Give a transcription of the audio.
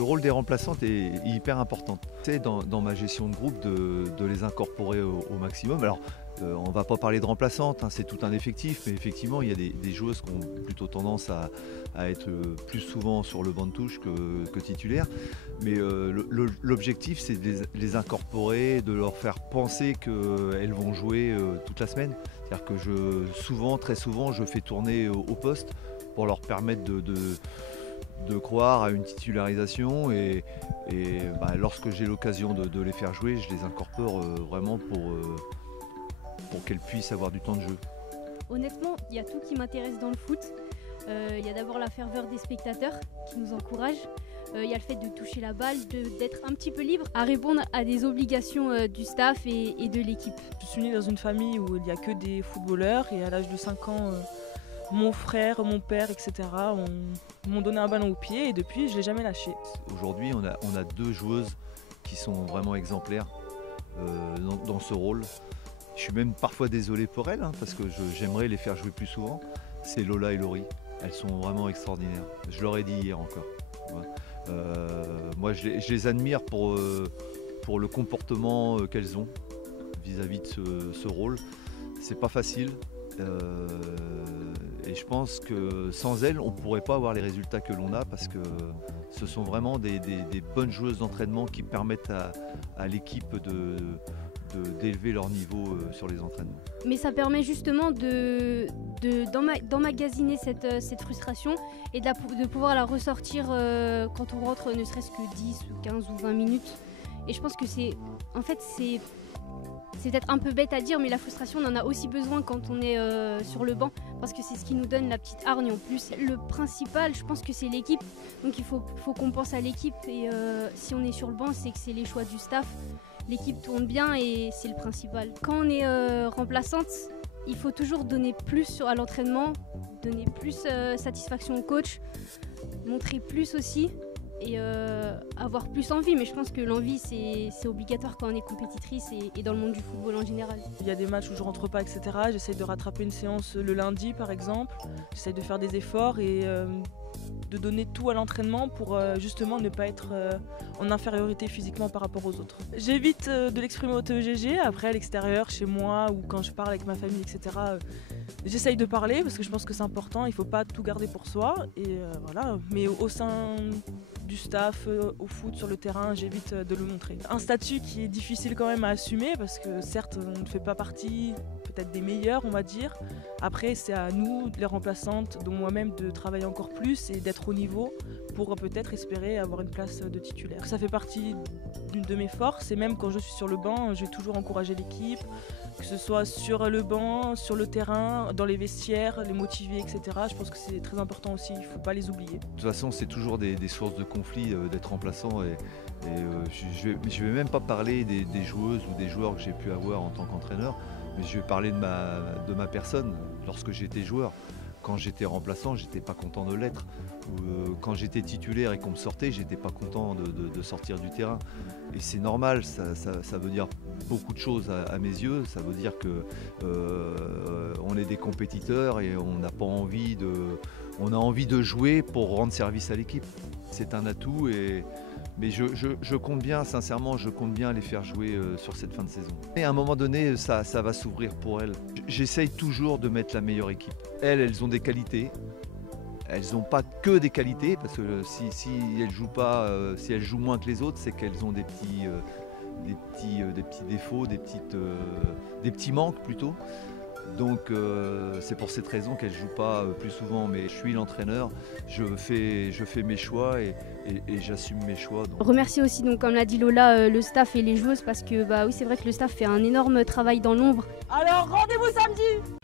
Le rôle des remplaçantes est hyper important. C'est dans ma gestion de groupe de les incorporer au maximum. Alors, on ne va pas parler de remplaçantes, hein, c'est tout un effectif, mais effectivement, il y a des joueuses qui ont plutôt tendance à être plus souvent sur le banc de touche que titulaires. Mais l'objectif, c'est de les incorporer, de leur faire penser qu'elles vont jouer toute la semaine. C'est-à-dire que très souvent, je fais tourner au poste pour leur permettre de croire à une titularisation et lorsque j'ai l'occasion de les faire jouer, je les incorpore vraiment pour qu'elles puissent avoir du temps de jeu. Honnêtement, il y a tout qui m'intéresse dans le foot. Il y a d'abord la ferveur des spectateurs qui nous encouragent. Il y a le fait de toucher la balle, d'être un petit peu libre à répondre à des obligations du staff et de l'équipe. Je suis née dans une famille où il n'y a que des footballeurs et à l'âge de 5 ans, mon frère, mon père, etc. m'ont donné un ballon au pied et depuis je ne l'ai jamais lâché. Aujourd'hui on a deux joueuses qui sont vraiment exemplaires dans ce rôle. Je suis même parfois désolé pour elles parce que j'aimerais les faire jouer plus souvent. C'est Lola et Laurie, elles sont vraiment extraordinaires. Je leur ai dit hier encore. Ouais. Moi je les admire pour le comportement qu'elles ont vis-à-vis de ce rôle. C'est pas facile. Et je pense que sans elles, on ne pourrait pas avoir les résultats que l'on a parce que ce sont vraiment des bonnes joueuses d'entraînement qui permettent à l'équipe d'élever leur niveau sur les entraînements. Mais ça permet justement d'emmagasiner cette frustration et de pouvoir la ressortir quand on rentre ne serait-ce que 10 ou 15 ou 20 minutes. Et je pense que c'est peut-être un peu bête à dire, mais la frustration, on en a aussi besoin quand on est sur le banc, parce que c'est ce qui nous donne la petite hargne en plus. Le principal, je pense que c'est l'équipe, donc il faut qu'on pense à l'équipe, et si on est sur le banc, c'est que c'est les choix du staff. L'équipe tourne bien et c'est le principal. Quand on est remplaçante, il faut toujours donner plus à l'entraînement, donner plus satisfaction au coach, montrer plus aussi. Et avoir plus envie, mais je pense que l'envie c'est obligatoire quand on est compétitrice et dans le monde du football en général. Il y a des matchs où je rentre pas, etc. J'essaye de rattraper une séance le lundi par exemple, j'essaye de faire des efforts et de donner tout à l'entraînement pour justement ne pas être en infériorité physiquement par rapport aux autres. J'évite de l'exprimer au TEGG, après à l'extérieur, chez moi ou quand je parle avec ma famille, etc. J'essaye de parler parce que je pense que c'est important, il ne faut pas tout garder pour soi. Et voilà. Mais au sein du staff, au foot, sur le terrain, j'évite de le montrer. Un statut qui est difficile quand même à assumer parce que certes on ne fait pas partie peut-être des meilleurs on va dire. Après c'est à nous, les remplaçantes, dont moi-même, de travailler encore plus et d'être au niveau pour peut-être espérer avoir une place de titulaire. Ça fait partie d'une de mes forces et même quand je suis sur le banc, je vais toujours encourager l'équipe, que ce soit sur le banc, sur le terrain, dans les vestiaires, les motiver, etc. Je pense que c'est très important aussi, il ne faut pas les oublier. De toute façon, c'est toujours des sources de conflit d'être remplaçant et je vais même pas parler des joueuses ou des joueurs que j'ai pu avoir en tant qu'entraîneur, mais je vais parler de ma personne lorsque j'étais joueur. Quand j'étais remplaçant, j'étais pas content de l'être. Quand j'étais titulaire et qu'on me sortait, j'étais pas content de sortir du terrain. Et c'est normal, ça veut dire beaucoup de choses à mes yeux. Ça veut dire que on est des compétiteurs et on n'a pas envie on a envie de jouer pour rendre service à l'équipe. C'est un atout mais je compte bien, sincèrement, je compte bien les faire jouer sur cette fin de saison. Et à un moment donné, ça va s'ouvrir pour elles. J'essaye toujours de mettre la meilleure équipe. Elles ont des qualités. Elles n'ont pas que des qualités, parce que si elles jouent pas, si elles jouent moins que les autres, c'est qu'elles ont des petits défauts, des petits manques plutôt. Donc c'est pour cette raison qu'elles ne jouent pas plus souvent, mais je suis l'entraîneur, je fais mes choix et j'assume mes choix. Donc. Remercier aussi, donc, comme l'a dit Lola, le staff et les joueuses, parce que oui, c'est vrai que le staff fait un énorme travail dans l'ombre. Alors rendez-vous samedi!